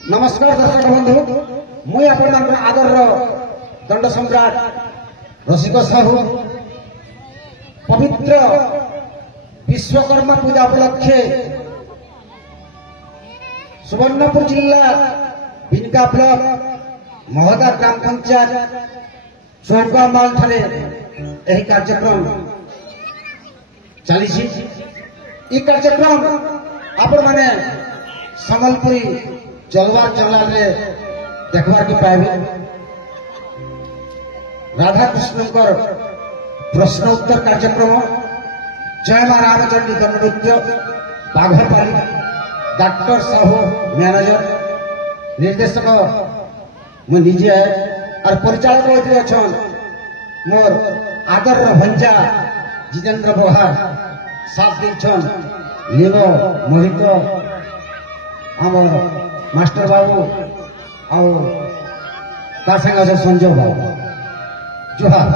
नमस्कार दर्शक बंधु मुई आपण आदर दंड सम्राट रसिक साहू पवित्र विश्वकर्मा पूजा उपलक्षे सुवर्णपुर जिला बिनका ब्लॉक महोदा ग्राम पंचायत चौगामाल ठारे यही कार्यक्रम चली कार्यक्रम आपण माने संबलपुरी जलवार जंगल में देखबार के पाए राधा कृष्ण प्रश्न उत्तर कार्यक्रम जय मां रामचंडी नृत्य बाघपाली डॉक्टर साहू मैनेजर निर्देशक मुझे है और परिचालक होते अच्छा मोर आदर भंजा जितेंद्र बोहार साथ दिन लीलो मोहित आमर मास्टर बाबू आ संजय बाबू जोहार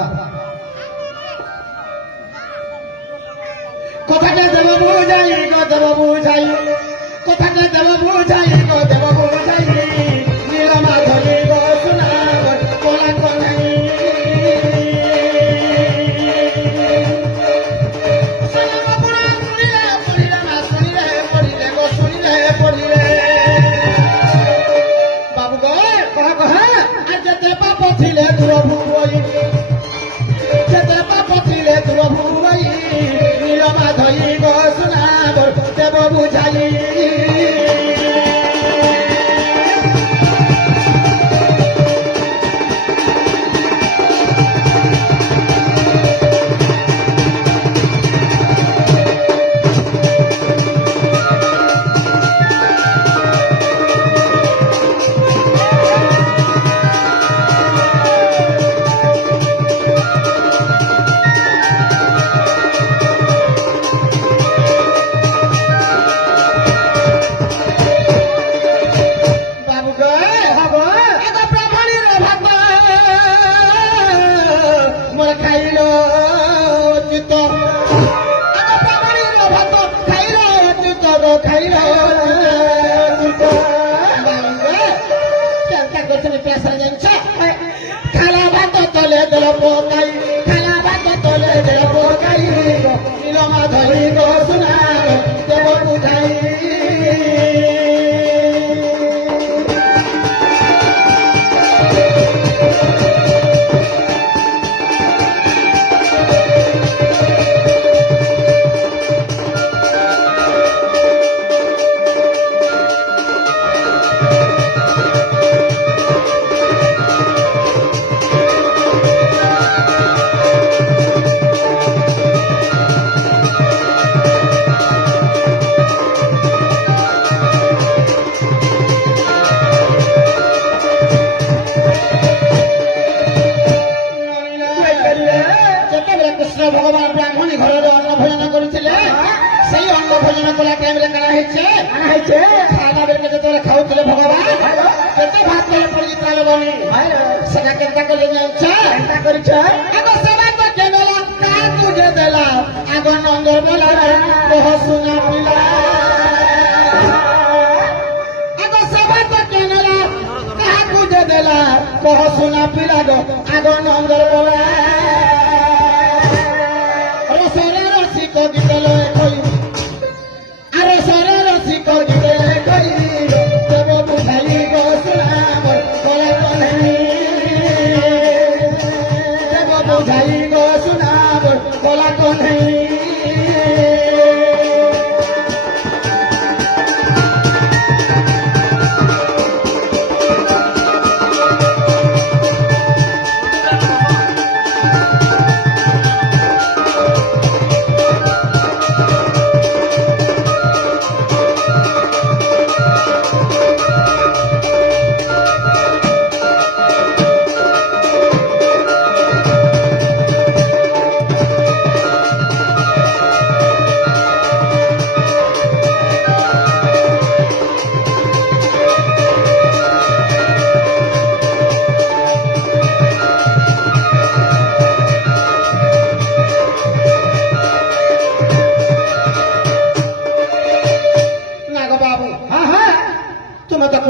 कथा के देव बुझाई कथा के देव बुझाई नीलमाधवी सुना कोला कोलाई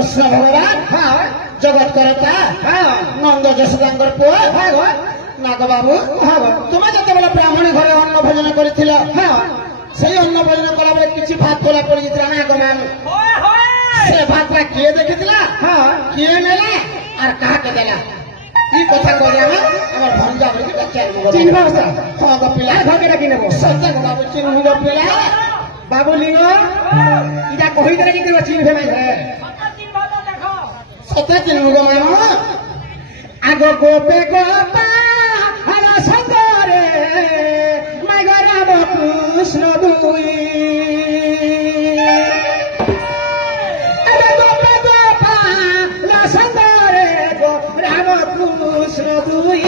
কৃষ্ণ ভগবান জগৎ করতা নন্দ যশোদাঙ্কর পুଅ নাগ বাবু তুমি যেতবে ব্রাহ্মণী ঘরে অন্ন ভোজন করেছিল সেই অন্ন ভোজন কলা বেড়ে কিছু ভাত তোলা পড়ে গেছিল নাগ মান সে ভাতটা কিয়ে দেখেছিলা কিয়ে নেলা আর কাহাকে দেলা কি কথা কইলে আমার ভঞ্জা বলি চিনব হ্যাঁ গো পিলা ভাগেটা কি নেব সত্যি গো বাবু চিনব গো পিলা বাবু লিঙ্গ ইটা কই দেলে কি করব চিনবে নাই হে সত্যি চিনব গো মামা আগ গোপে গোপা হলা সঙ্গরে মাগরাম কৃষ্ণ দুই কৃষ্ণ দুই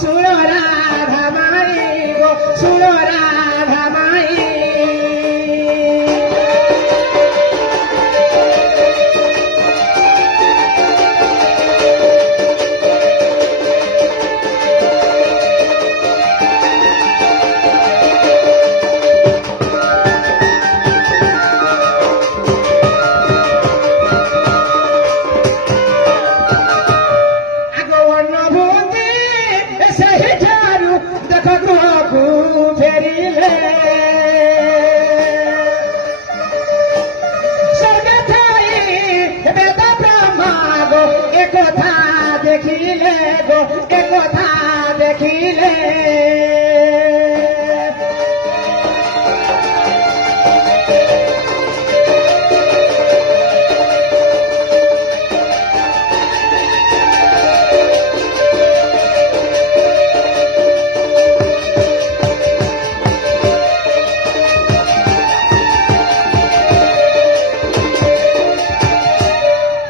সুর রাধা মাই গো সুর রাধা মাই দেখিলে গো এ কথা দেখিলে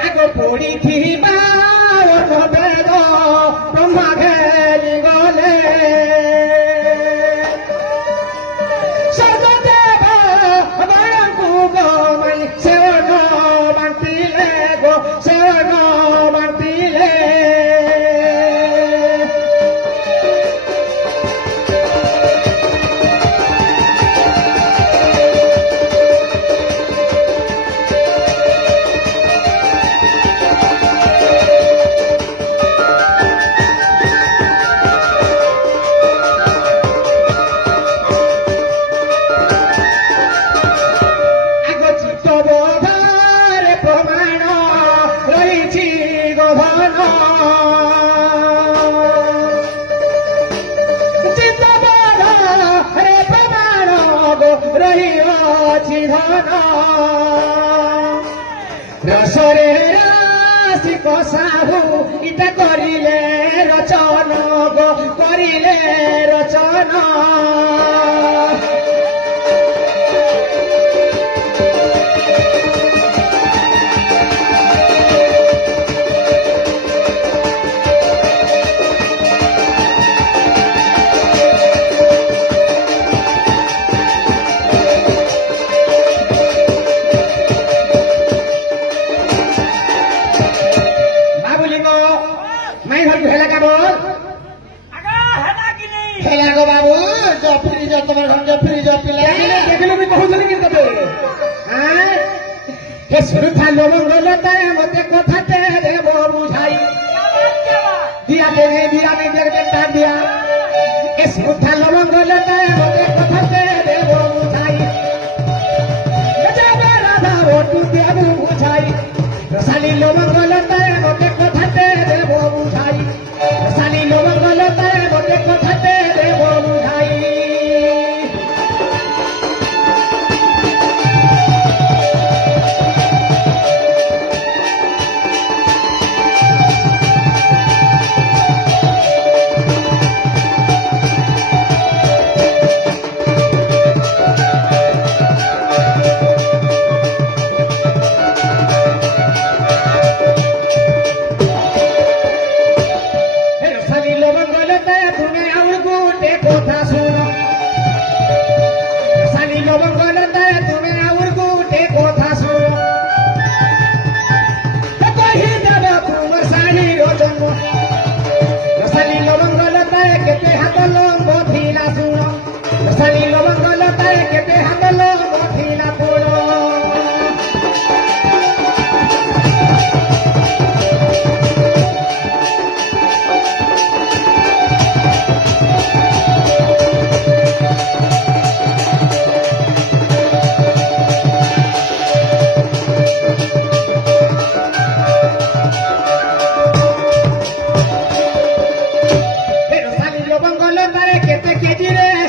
আগ পড়িথিবা রসরে রাশি কষাহু ইটা করিলে রচন গো করিলে রচন তোমার ঘরে ফ্রিজ পিলা দেখলে আমি কহুছলি কি তবে হ্যাঁ হে সুরথা লবঙ্গল তায় মতে কথাতে দেব বুঝাই দিয়া দেখবে তা দিয়া এ সুরথা লবঙ্গল তায় মতে কথাতে দেব বুঝাই যাবে রাধা ওটু দেব বুঝাই রসালি লবঙ্গল তায় মতে কথাতে দেব বুঝাই রসালি লবঙ্গল তায় মতে কথাতে দেব বুঝাই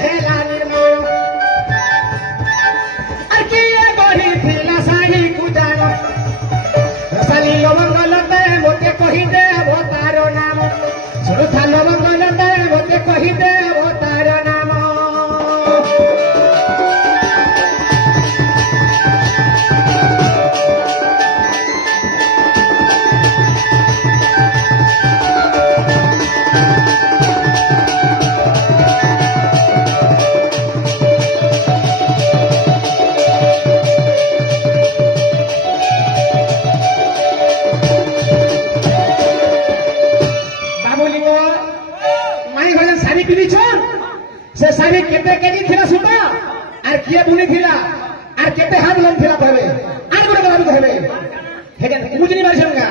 ହେଲା ନିର୍ମଳ আর কিয়ে গঢ়িଥିଲା শাড়ীକୁ ଜାଣ ରସାଲି ଲବଙ୍ଗଲତା ମୋତେ କହିଦେବ ତାର ନାମ ଶୁଣୁଥା ଲବଙ୍ଗଲତା ମୋତେ କହିଦେବ ତାର ନାମ से साड़ी केते केजी थिला सुता आर किए बुनी थिला आर केते हाथ लम थिला कहबे आर गोटे बाबू कहबे हेके बुझनी मारि संगा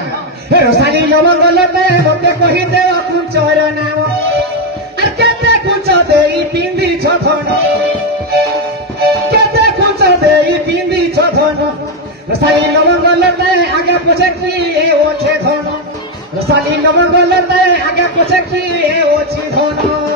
हे रसाली लवंगलते मोते कहि दे कुंचर नाम आर केते कुंच देई पिंदी छथन केते कुंच देई पिंदी छथन रसाली लवंगलते आगे पछे की ए ओछे धन रसाली लवंगलते आगे पछे की ए ओछी धन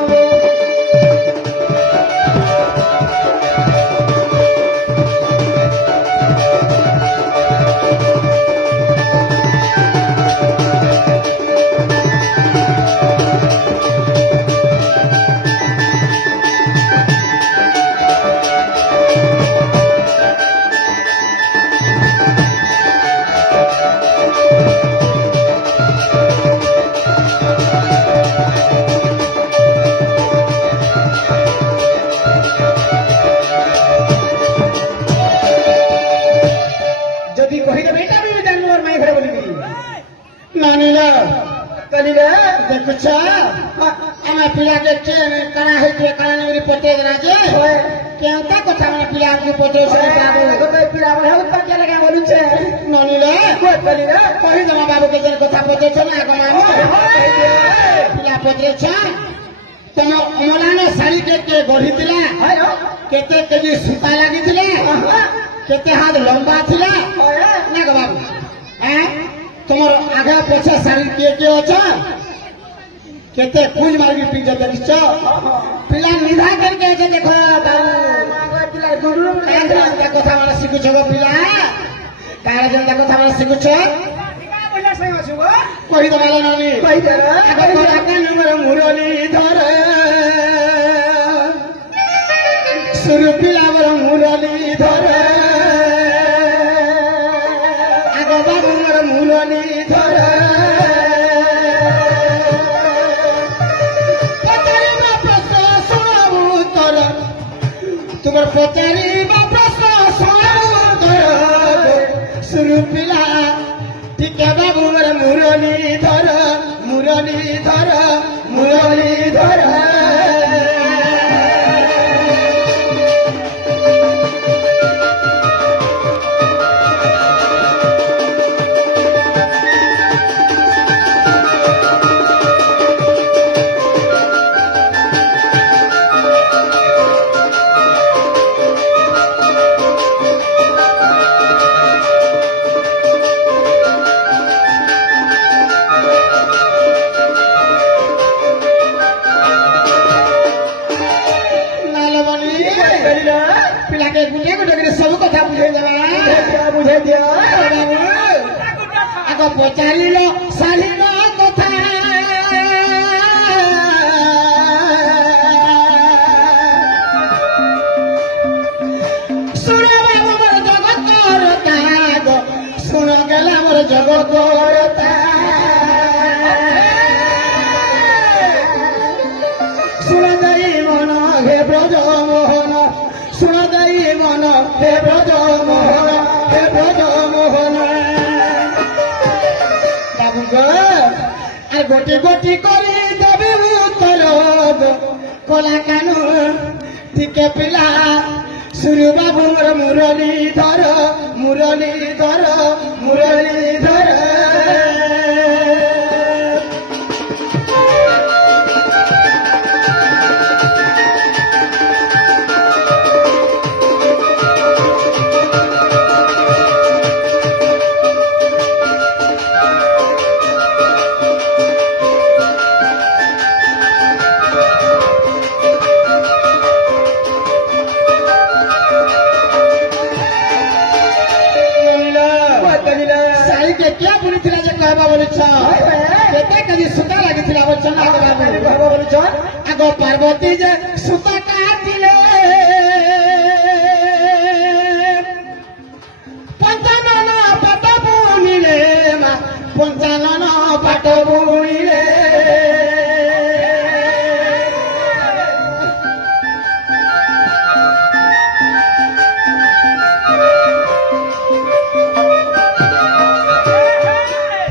देखुछा आमे पिला के कणा हेतु कणा नगरी पटे राजे केंता कथा माने पिला के पटे से बाबू तो पिला बे उत के लगा बोलु छे ननी रे कोइ पली रे कहि जमा बाबू के जन कथा पटे छ ना को मानो पिला पटे छ तनो मोलानो साड़ी के गढी दिला केते केजी सुता लागि दिला केते हाथ लंबा थिला ना को बाबू हैं तुमर आगे पछे साड़ी के अच्छा केते कुल मार्गी पी जते निश्च पिला निधा करके जे देखो बाबू पिला गुरु का कथा माने सिखु छ पिला तारा जनता कथा माने सिखु छ पिला बोला सही अछि गो कहि दे माले नानी कहि दे आगे तोरा के नंबर मुरली धर सुरु पिला बर मुरली धर आगे बाबू मोर मुरली धर तुमर पचारी प्रश्न सुरु पिला टिके बाबू मेरे मुरली धर मुरली धर मुरली धर सब कथा बुझे बुझे दिया आग पचारिल सालिल कथा शुण बाबू मोर जगत ताग शुण गला मोर जगत शुण दई मन हे ब्रज मोहन शुण दई मन हे ब्रज मोहन हे ब्रज मोहन बाबू गो আর গোটি গোটি করে দেবে উত্তর কলা কানু টিকে পিলা সুরু বাবু মোর মুরলি ধর মুরলি ধর মুরলি ধর হব বলুছ কেতে কেজি সুতা লাগিଥିଲା বলছ না হব বলুছ আগ পার্বতী যে সুতা কাটিলে পঞ্চানন পাট বুনিলে মা পঞ্চানন পাট বুনিলে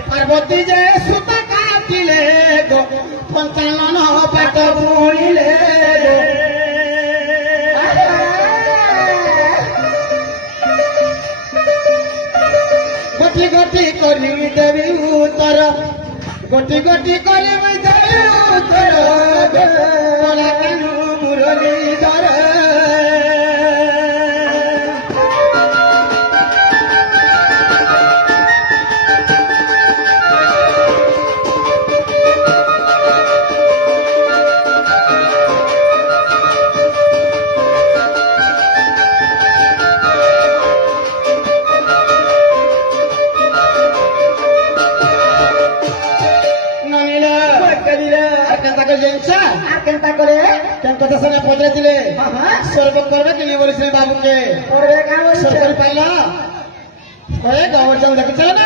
পার্বতী যে সুতা কাটিলে গো পঞ্চানন পাট বুনিলে গটি গটি করি দেবী উত্তর গটি গটি করি দেবী উত্তর বলা কেন মুরলী ধর কেনতা করে কেন কথা শুনে পদরে দিলে সর্ব করবে কি বলেছিলেন বাবুকে সরকারি পাইল গবর্ধন দেখেছিল না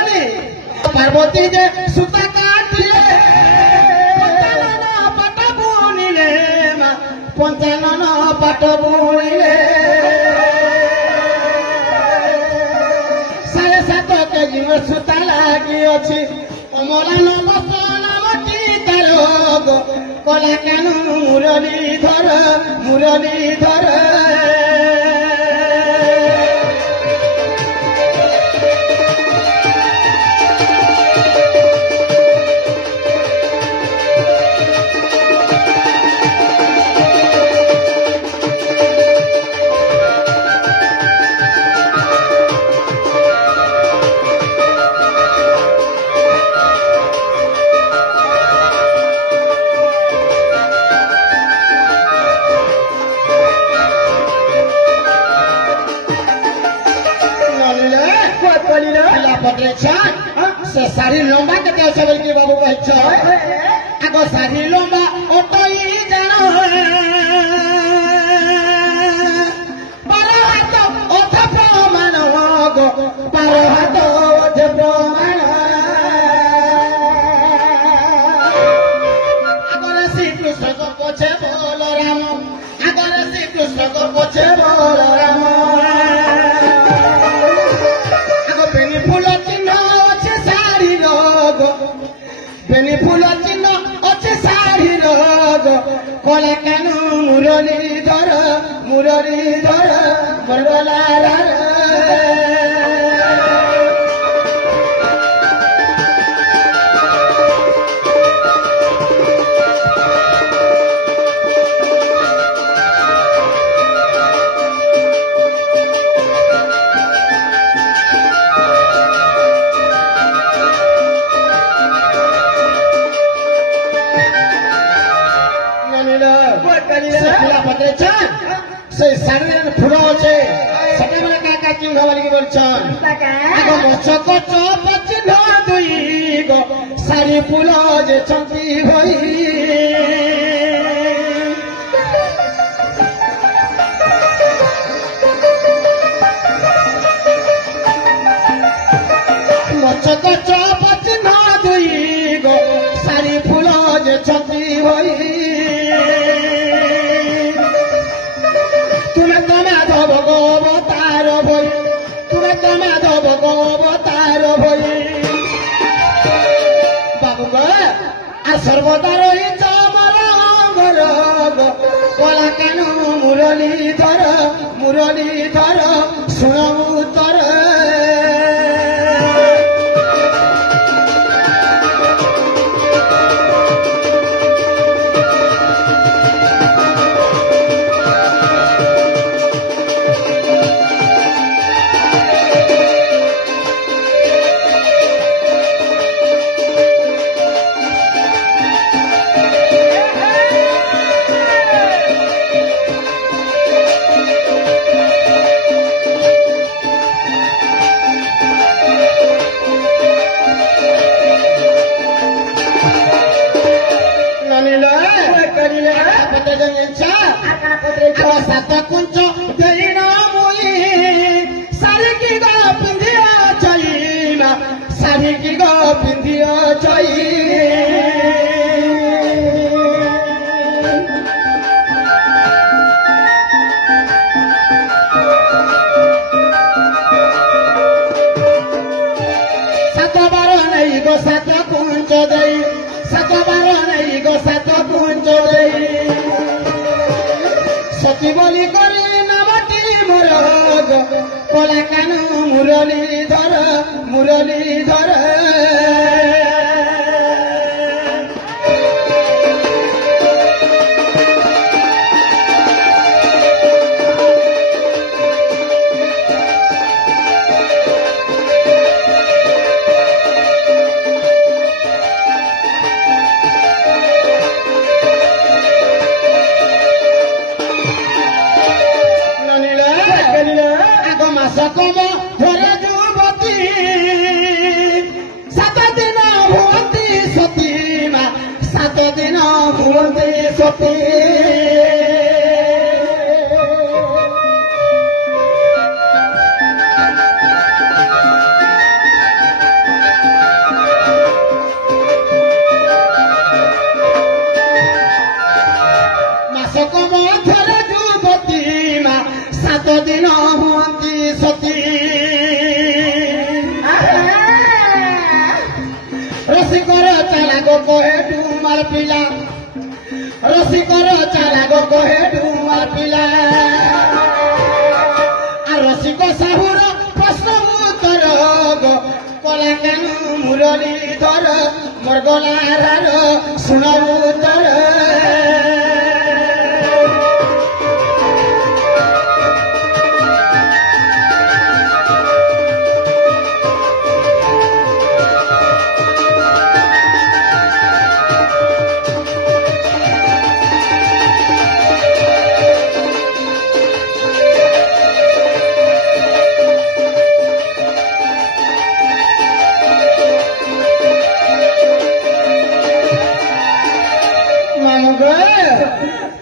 পার্বতী যে সুতা কাটিলে পাট বুনিলে পঞ্চানন পাট বুনিলে 7.5 কেজি সুতা লাগি অছি অমলা নবসন কলা কেন মুরলী ধর মুরলী ধর से साड़ी लंबा के बाबू कह आग साड़ी लंबा अटई जान 12 हाथ अथ प्रमाण गो 12 हाथ अथ प्रमाण आगर श्रीकृष्ण को पछे बोल राम आगर श्रीकृष्ण को पछे बोल राम बेनी फूल चिन्ह अच्छे साड़ी रोग कला केन मुरलीधर मुरलीधर बरबलार से साड़ी फूल अच्छे क्या चिन्ह बोलिक बोलछन आग मछक चप चिन्ह दुई गो सारी फूल जे चंदी होई मछक चप चिन्ह दुई गो सारी फूल जे चंदी होई सर्वदा रही चमर कला केन मुरलीधर मुरलीधर शुण उत्तर কুঞ্চ দেই না মুই শাড়ি কি গো পিন্ধিয়া চাই না শাড়ি কি গো পিন্ধিয়া চাই সাতবার নাই গো সাত কুঞ্চ দেই সাতবার নাই গো সাত কুঞ্চ দেই সতী বলি করে নামটি মোর গো কলা কানু মুরলীধর মুরলীধর কম ধরে যুবতী সাত দিন ভুবতী সতী মা সাত দিন ভুবতী সতী মাসক মধ্যরে যুবতী মা সাত দিন ভুবতী সতী রসিকর চালা গো কহে ডুমার পিলা রসিকর চালা গো কহে ডুমার পিলা আর রসিক সাহুর প্রশ্ন উত্তর গো কলা কেন মুরলীধর মোর গলার শুণ উত্তর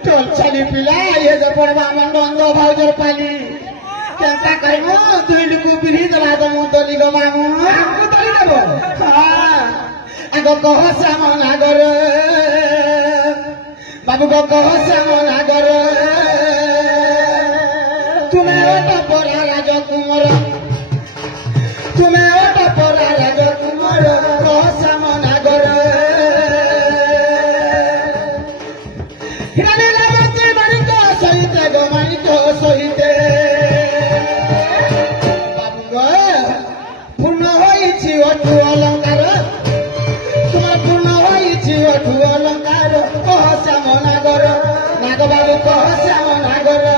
टोलचाली पिला ये जो पड़वा मंडो भाउजर पाली केंता कहमो दुई लुकु पिरी दला दमु तली गो मामु हमको तली देबो हां आगो कह श्याम नागर बाबू गो कह श्याम नागर तुम्हें ओटा परा राज कुमार तुम्हें ओटा परा राज कुमार कह श्याम नागर हिराने लावती मानिक सहिते गो मानिक सहिते बाबू गो पूर्ण होइछि अठु अलंकार तुम्हार पूर्ण होइछि अठु अलंकार कह श्याम नागर नाग बाबू कह श्याम नागर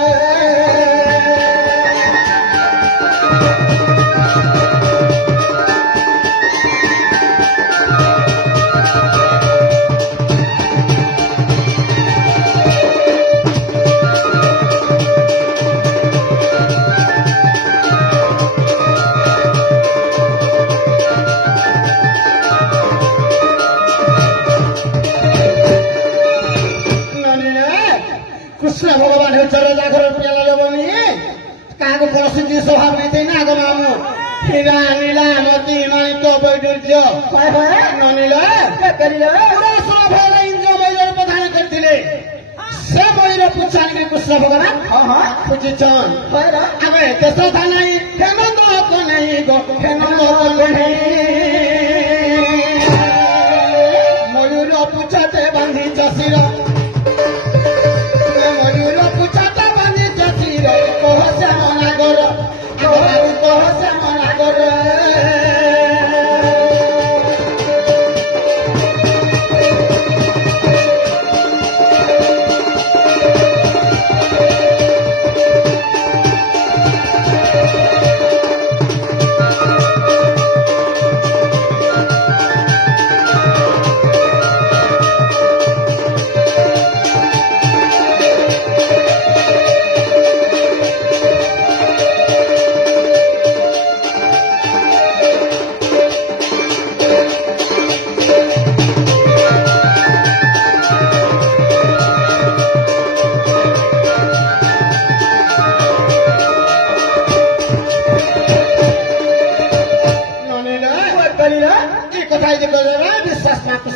कृष्ण भगवान चर जागर प्याला जबनी कागो परिस्थिति स्वभाव नहीं थी नाग मामू हीरा नीला मोती माणिक वैडूर्य ननीला इंद्र मयूर प्रधान करथिले से मयूर पुछानी कृष्ण भगवान खुजिछन आगे देश था नहीं हेमंत को नहीं गो हेमंत को नहीं मयूर पुछते बांधी चसिर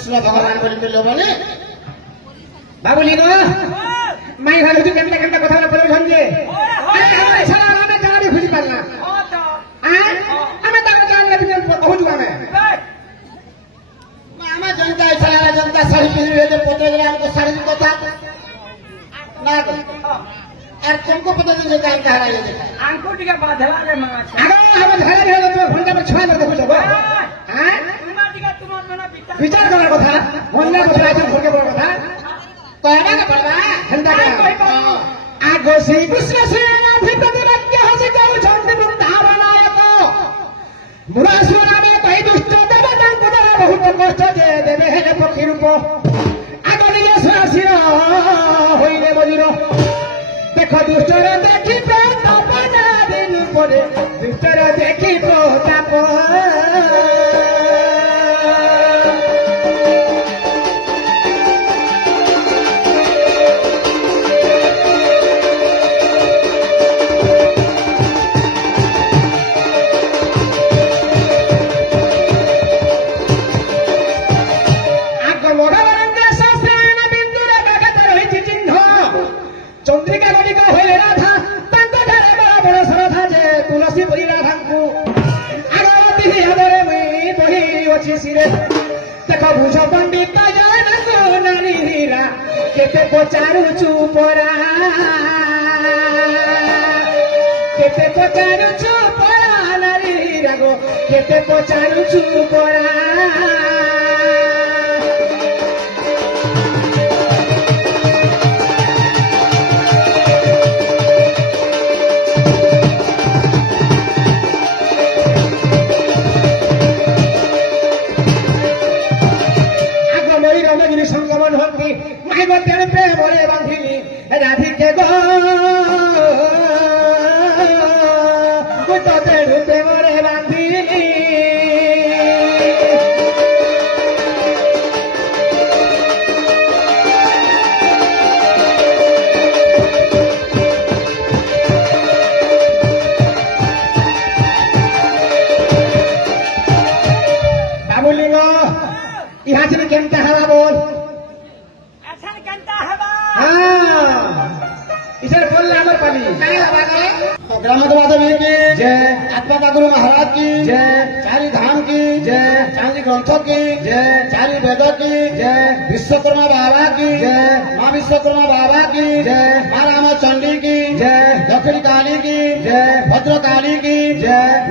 কৃষ্ণ ভগবান বলি কইল বলে বাবুলি গো মাই ঘরে তুই কেমন কেমন কথা বলে বলে যে আমি সারা আমি জানি খুঁজি পার না আমি তার জানলে দিন বহুত মানে আমার জনতা ছাড়া জনতা শাড়ি পিঁধে যে পতে গেলে আমাকে শাড়ির কথা না আর तुमको पता नहीं चलता है कहाँ रहे आंखों टिका बाधला रे माछ अरे हम घरे रहे तो घंटा पर छुआ कर देखो जब हां तुम्हार टिका तुम्हार मना विचार करार কথা মনলা কথা আছে ভোগে বড় কথা कहना का पड़वा हंदा आगो से विश्वासना ভিতরে রাজ্য হসে কেউ ছন্দ বৃন্দাবনায়ক মুরাসুরানে কই দুষ্ট দেবতাঙ্ক দ্বারা বহুত কষ্ট যে দেবে হেলে পক্ষী রূপ আগো নিয়ে সুরাসির হইলে মজির দেখো দুষ্টর দেখি প্রতাপ না দিন পরে দুষ্টর দেখি প্রতাপ চন্দ্রিকা গলিকা হয়ে রাধা তাঙ্ক ধারে বড় বড় শ্রদ্ধা যে তুলসী বলি রাধাঙ্কু আগরতী আদরে মুই বহি অছি শিরে দেখ বুঝ পণ্ডিত জানঙ্গ নারী হীরা কেতে পচারুচু পরা কেতে পচারুচু পরা নারী হীরা গো কেতে পচারুচু পরা সংগমন হন্তি মাই মধ্যে প্রেমরে বাঁধিলি রাধিকে গো তোতে প্রেমরে বাঁধিলি বাবুলিঙ্গ ইহা ছিল কেমতা হবা বল इसे बोलना अमर पाली ग्राम माधवी की जय आत्मा गुरु महाराज की जय चारी धाम की जय चारी ग्रंथ की जय चारी वेद की जय विश्वकर्मा बाबा की जय माँ विश्वकर्मा बाबा की जय माँ रामचंडी की जय दक्षिण काली की जय भद्रकाली की जय